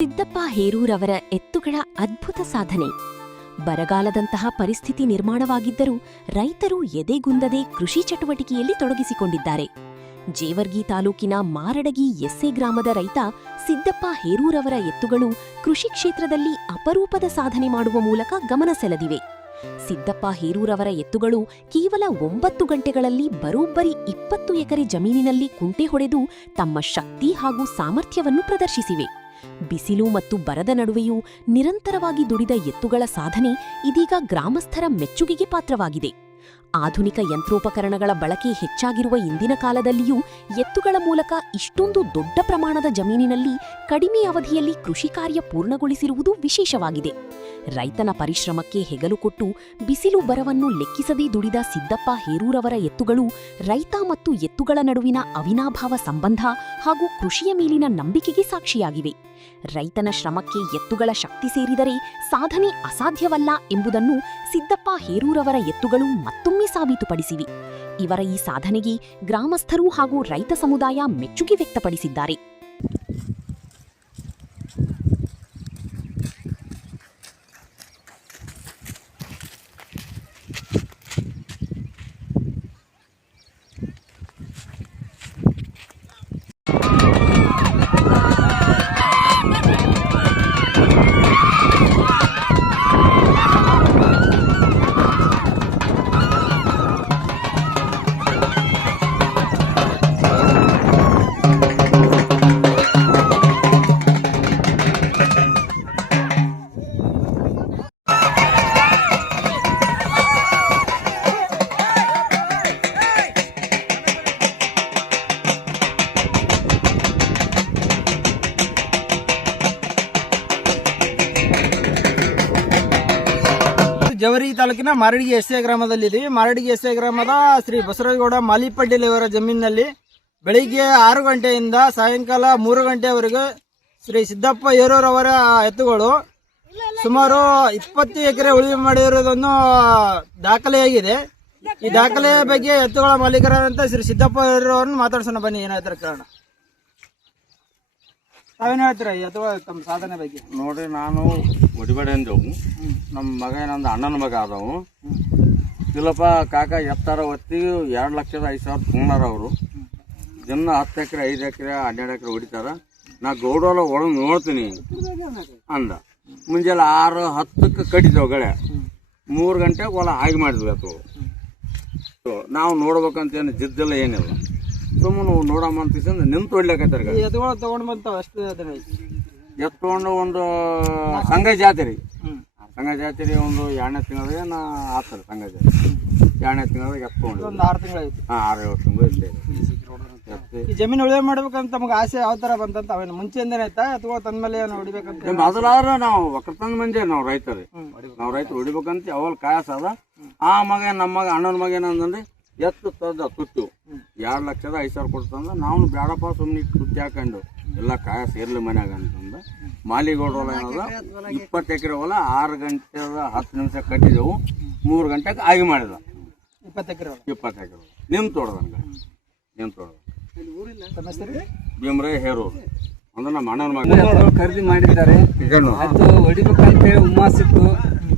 ಸಿದ್ದಪ್ಪ ಹೇರೂರವರ ಎತ್ತುಗಳ ಅದ್ಭುತ ಸಾಧನೆ. ಬರಗಾಲದಂತಹ ಪರಿಸ್ಥಿತಿ ನಿರ್ಮಾಣವಾಗಿದ್ದರೂ ರೈತರು ಎದೆಗುಂದದೆ ಕೃಷಿ ಚಟುವಟಿಕೆಯಲ್ಲಿ ತೊಡಗಿಸಿಕೊಂಡಿದ್ದಾರೆ. ಜೇವರ್ಗಿ ತಾಲೂಕಿನ ಮಾರಡಗಿ ಎಸ್ಸೆ ಗ್ರಾಮದ ರೈತ ಸಿದ್ದಪ್ಪ ಹೇರೂರವರ ಎತ್ತುಗಳು ಕೃಷಿ ಕ್ಷೇತ್ರದಲ್ಲಿ ಅಪರೂಪದ ಸಾಧನೆ ಮಾಡುವ ಮೂಲಕ ಗಮನ ಸೆಳೆದಿವೆ. ಸಿದ್ದಪ್ಪ ಹೇರೂರವರ ಎತ್ತುಗಳು ಕೇವಲ 9 ಗಂಟೆಗಳಲ್ಲಿ ಬರೋಬ್ಬರಿ 20 ಎಕರೆ ಜಮೀನಿನಲ್ಲಿ ಕುಂಟೆ ಹೊಡೆದು ತಮ್ಮ ಶಕ್ತಿ ಹಾಗೂ ಸಾಮರ್ಥ್ಯವನ್ನು ಪ್ರದರ್ಶಿಸಿವೆ. ಬಿಸಿಲು ಮತ್ತು ಬರದ ನಡುವೆಯೂ ನಿರಂತರವಾಗಿ ದುಡಿದ ಎತ್ತುಗಳ ಸಾಧನೆ ಇದೀಗ ಗ್ರಾಮಸ್ಥರ ಮೆಚ್ಚುಗೆಗೆ ಪಾತ್ರವಾಗಿದೆ. ಆಧುನಿಕ ಯಂತ್ರೋಪಕರಣಗಳ ಬಳಕೆ ಹೆಚ್ಚಾಗಿರುವ ಇಂದಿನ ಕಾಲದಲ್ಲಿಯೂ ಎತ್ತುಗಳ ಮೂಲಕ ಇಷ್ಟೊಂದು ದೊಡ್ಡ ಪ್ರಮಾಣದ ಜಮೀನಿನಲ್ಲಿ ಕಡಿಮೆ ಅವಧಿಯಲ್ಲಿ ಕೃಷಿ ಕಾರ್ಯ ಪೂರ್ಣಗೊಳಿಸಿರುವುದು ವಿಶೇಷವಾಗಿದೆ. ರೈತನ ಪರಿಶ್ರಮಕ್ಕೆ ಹೆಗಲು ಕೊಟ್ಟು ಬಿಸಿಲು ಬರವನ್ನು ಲೆಕ್ಕಿಸದೇ ದುಡಿದ ಸಿದ್ದಪ್ಪ ಹೇರೂರವರ ಎತ್ತುಗಳು ರೈತ ಮತ್ತು ಎತ್ತುಗಳ ನಡುವಿನ ಅವಿನಾಭಾವ ಸಂಬಂಧ ಹಾಗೂ ಕೃಷಿಯ ಮೇಲಿನ ನಂಬಿಕೆಗೆ ಸಾಕ್ಷಿಯಾಗಿವೆ. ರೈತನ ಶ್ರಮಕ್ಕೆ ಎತ್ತುಗಳ ಶಕ್ತಿ ಸೇರಿದರೆ ಸಾಧನೆ ಅಸಾಧ್ಯವಲ್ಲ ಎಂಬುದನ್ನು ಸಿದ್ದಪ್ಪ ಹೇರೂರವರ ಎತ್ತುಗಳು ಮತ್ತೊಮ್ಮೆ ಸಾಬೀತುಪಡಿಸಿವೆ. ಇವರ ಈ ಸಾಧನೆಗೆ ಗ್ರಾಮಸ್ಥರು ಹಾಗೂ ರೈತ ಸಮುದಾಯ ಮೆಚ್ಚುಗೆ ವ್ಯಕ್ತಪಡಿಸಿದ್ದಾರೆ. ಜೇವರ್ಗಿ ತಾಲೂಕಿನ ಮಾರಡಗಿ ಎಸ್ಸೆ ಗ್ರಾಮದಲ್ಲಿದ್ದೀವಿ. ಮಾರಡಗಿ ಎಸ್ಸೆ ಗ್ರಾಮದ ಶ್ರೀ ಬಸವರಾಜಗೌಡ ಮಾಲಿಪಡ್ಡಿಲ್ ಅವರ ಜಮೀನಿನಲ್ಲಿ ಬೆಳಿಗ್ಗೆ 6 ಗಂಟೆಯಿಂದ ಸಾಯಂಕಾಲ 3 ಗಂಟೆವರೆಗೆ ಶ್ರೀ ಸಿದ್ದಪ್ಪ ಹೇರೂರವರ ಎತ್ತುಗಳು ಸುಮಾರು 20 ಎಕರೆ ಉಳುಮೆ ಮಾಡಿರುವುದನ್ನು ದಾಖಲೆಯಾಗಿದೆ. ಈ ದಾಖಲೆಯ ಬಗ್ಗೆ ಎತ್ತುಗಳ ಮಾಲೀಕರಾದಂತ ಶ್ರೀ ಸಿದ್ದಪ್ಪ ಹೇರೂರವರನ್ನು ಮಾತಾಡ್ಸೋಣ ಬನ್ನಿ. ಏನಾಯ್ತಾರ ಕಾರಣ ತಾವೇನು ಹೇಳ್ತೀರಾ ಈ ಎತ್ತುಗಳ ತಮ್ಮ ಸಾಧನೆ ಬಗ್ಗೆ? ನೋಡ್ರಿ, ನಾನು ಒಡಿಬೇಡ ಅಂದವು. ನಮ್ಮ ಮಗ ನಂದು ಅಣ್ಣನ ಮಗ ಆದವು. ಇಲ್ಲಪ್ಪ ಕಾಕ ಎತ್ತಾರ ಹೊತ್ತಿಗೆ 2,05,000 ತೊಗೊಂಡಾರ ಅವರು. ದಿನ 10 ಎಕರೆ 5 ಎಕರೆ 12 ಎಕರೆ ಹೊಡಿತಾರ. ನಾ ಗೌಡಲ್ಲ ಒಳಗೆ ನೋಡ್ತೀನಿ ಅಂದ. ಮುಂಜಾನೆ 6:10ಕ್ಕೆ ಕಟ್ಟಿದ್ದೇವೆ ಗಳೆ. 3 ಗಂಟೆಗೆ ಹೊಲ ಆಗಿ ಮಾಡಿದ್ವಿ ಎತ್ತು. ನಾವು ನೋಡ್ಬೇಕಂತೇನು ಜಿದ್ದಿಲ್ಲ ಏನಿಲ್ಲ, ಸುಮ್ಮನೆ ನೋಡಮ್ಮ ಅಂತ ನಿಂತು ಹೊಡ್ಲಿಕ್ಕತ್ತಾರ. ಎತ್ತುಗಳು ತಗೊಂಡ್ ಬಂತಾವ ಅಷ್ಟು ಎತ್ಕೊಂಡು ಒಂದು ಸಂಘ ಜಾತ್ರೆ ಒಂದು 2ನೇ ತಿಂಗಳಿಗೆ ಆಗ್ತಾರೆ. ಸಂಘ ಜಾತ್ರೆ 2ನೇ ತಿಂಗಳಿಗೆ ಎತ್ಕೊಂಡು 6 ತಿಂಗಳಾಯ್ತು. 6-7 ತಿಂಗಳು ಇಲ್ಲೇ ಈ ಜಮೀನು ಉಳಿವೆ ಮಾಡ್ಬೇಕಂತ ತಮಗೆ ಆಸೆ ಯಾವ ತರ ಬಂತಂತ? ಅವೇನು ಮುಂಚೆಯಿಂದ ಆಯ್ತಾ ಎತ್ತುಗಳು ತಂದ ಮೇಲೆ ಹೊಡಿಬೇಕಂತ? ಮೊದಲಾದ್ರೆ ನಾವು ಒಕ್ಕರ್ತನ ಮಂದಿ, ನಾವು ರೈತರು ಹೊಡಿಬೇಕಂತ ಅವಲ್ ಕಾಯಸ ಅದ. ಆ ಮಗ ನಮ್ಮ ಮಗ ಅಣ್ಣನ ಮಗ ಏನಂದ್ರೆ ಎತ್ತು ತಂದ ತುಟ್ಟು 2,05,000 ಕೊಡ್ತಂದ. ನಾವು ಬೇಡಪ್ಪ ಸುಮ್ಮನೆ ತುಟ್ಟಿ ಹಾಕೊಂಡು ಎಲ್ಲ ಕಾಯ ಸೇರ್ಲಿ ಮನ್ಯಾಗ ಅಂತಂದ. ಮಾಲಿಗೌಡ ಹೊಲ ಏನದ 20 ಎಕರೆ ಹೊಲ 6 ಗಂಟೆ 10 ನಿಮಿಷ ಕಟ್ಟಿದೆವು. 3 ಗಂಟೆಗೆ ಆಗಿ ಮಾಡಿದ 20 ಎಕರೆ ನಿಂತೊಡ್ದಂಗ ಭೀಮರಾಯ ಹೇರೂರು ಅಂದ್ರೆ ನಮ್ಮ ಅಣ್ಣನ ಮಗ ಖರೀದಿ ಮಾಡಿದ್ದಾರೆ. ಅದು ಹೊಡಿಬೇಕಂತೇಳಿ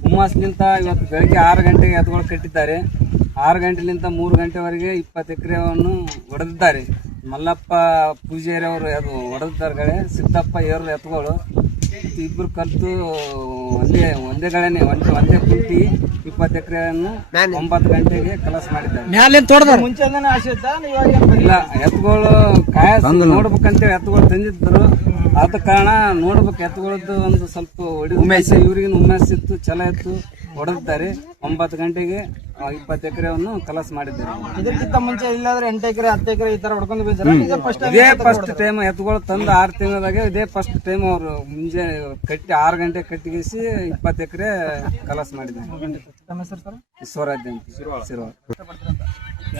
ಹುಮ್ಮಾಸಿನಿಂದ ಇವತ್ತು ಬೆಳಗ್ಗೆ 6 ಗಂಟೆಗೆ ಎತ್ತುಗಳು ಕಟ್ಟಿದ್ದಾರೆ. 6 ಗಂಟೆಲಿಂದ 3 ಗಂಟೆವರೆಗೆ 20 ಎಕರೆವನ್ನು ಹೊಡೆದಿದ್ದಾರೆ. ಮಲ್ಲಪ್ಪ ಪೂಜಾರಿ ಅವರು ಅದು ಹೊಡೆದಿದ್ದಾರೆ. ಸಿದ್ದಪ್ಪ ಹೇರೂರು ಎತ್ತುಗಳು ಇಬ್ಬರು ಕಲ್ತು ಒಂದೇ ಗಳನೆ ಒಂದೇ ಕುಂಟಿ 20 ಎಕರೆಯನ್ನು 9 ಗಂಟೆಗೆ ಕಲಸ ಮಾಡಿದ್ದಾರೆ. ಮುಂಚೆನೇ ಆಸೆ ಇತ್ತಾ? ಇಲ್ಲ, ಎತ್ತುಗಳು ಕಾಯ ನೋಡ್ಬೇಕಂತೇಳಿ ಎತ್ತುಗಳು ತಂದಿದ್ರು. ಆದ ಕಾರಣ ನೋಡ್ಬೇಕು ಎತ್ತುಗಳದ್ದು ಒಂದು ಸ್ವಲ್ಪ ಇವ್ರಿಗಿನ ಹುಮ್ಮೆಸ್ ಇತ್ತು, ಛಲ ಇತ್ತು, ಹೊಡೆದಿದ್ದಾರೆ. 9 ಗಂಟೆಗೆ 20 ಎಕರೆವನ್ನು ಕಲಸ ಮಾಡಿದ್ದಾರೆ. ಇದಕ್ಕಿಂತ ಮುಂಚೆ ಇಲ್ಲಾದ್ರೆ 8 ಎಕರೆ 10 ಎಕರೆ ಈ ತರ ಹೊಡ್ಕೊಂಡು ಬಂದಿದ್ದಾರೆ. ಇದೇ ಫಸ್ಟ್ ಟೈಮ್ ಎತ್ತುಗಳು ತಂದು 6 ತಿಂಗಳದಾಗ ಇದೇ ಫಸ್ಟ್ ಟೈಮ್ ಅವರು ಮುಂಜೆ ಕಟ್ಟಿ 6 ಗಂಟೆ ಕಟ್ಟಿಗಿಸಿ 20 ಎಕರೆ ಕಲಸ ಮಾಡಿದ್ದಾರೆ. ಈಶ್ವರಾಧ್ಯ ಅಂತ ಶಿರ್ವ.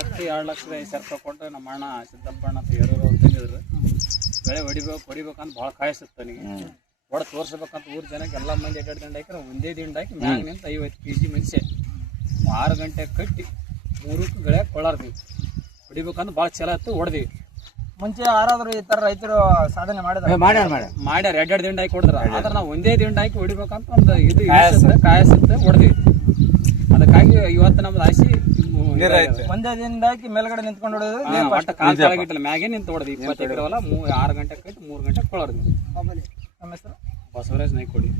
ಎತ್ತು 2,05,000 ಕೊಟ್ಟು ನಮ್ಮ ಅಣ್ಣ ಸಿದ್ದಪ್ಪಣ್ಣ ಹೇರೂರು ಅವ್ರು ತಂದಿದ್ರು. ಬೆಳೆ ಹೊಡಿಬೇಕಂತ ಭಾಳ ಕಾಯಿಸುತ್ತೆ ನನಗೆ. ಹೊಡೆ ತೋರಿಸ್ಬೇಕಂತ ಊರು ಜನಕ್ಕೆ ಎಲ್ಲ ಮಂದಿ ಎಡ್ಡು ದಿಂಡು ಹಾಕಿ ಒಂದೇ ದಿಂಡು ಹಾಕಿ ಮ್ಯಾಗ ನಿಂತು 50 kg ಮನುಷ್ಯ 6 ಗಂಟೆಗೆ ಕಟ್ಟಿ 3ಕ್ಕೆ ಗಳೆ ಕೊಳ್ಳಾರ್ತೀವಿ. ಹೊಡಿಬೇಕಂದ್ರೆ ಭಾಳ ಛಲ ಇತ್ತು, ಹೊಡೆದಿವಿ. ಮುಂಚೆ ಯಾರಾದ್ರೂ ಈ ತರ ರೈತರು ಸಾಧನೆ ಮಾಡಿದ್ರೆ ಮಾಡ್ಯಾರ ಎರಡೆರಡು ದಿಂಡ ಹಾಕಿ ಹೊಡೆದ್ರ ಆದ್ರೆ ನಾವು ಒಂದೇ ದಿಂಡ ಹಾಕಿ ಹೊಡಿಬೇಕಂತ ಒಂದು ಇದು ಕಾಯಸುತ್ತೆ ಹೊಡೆದ್ವಿ. ಅದಕ್ಕಾಗಿ ಇವತ್ತು ನಮ್ದು ಆಸೆ ಒಂದೇ ದಿನದ ಹಾಕಿ ಮೇಲ್ಗಡೆ ನಿಂತ್ಕೊಂಡು ಹೊಡೆದು ಒಟ್ಟ ಕಾಲ್ ಕೆಳಗಿಟ್ಟಲ್ಲ ಮ್ಯಾಗೆ ನಿಂತು ಹೊಡೆದ್ವಿ. 20 ಎಕರೆ ಹೊಲ 6 ಗಂಟೆ ಕಟ್ಟಿ 3 ಗಂಟೆ ಕೊಳೋರ್ವಿ. ನಮ್ಮ ಹೆಸರು ಬಸವರಾಜ್ ನಾಯ್ಕೋಡಿ.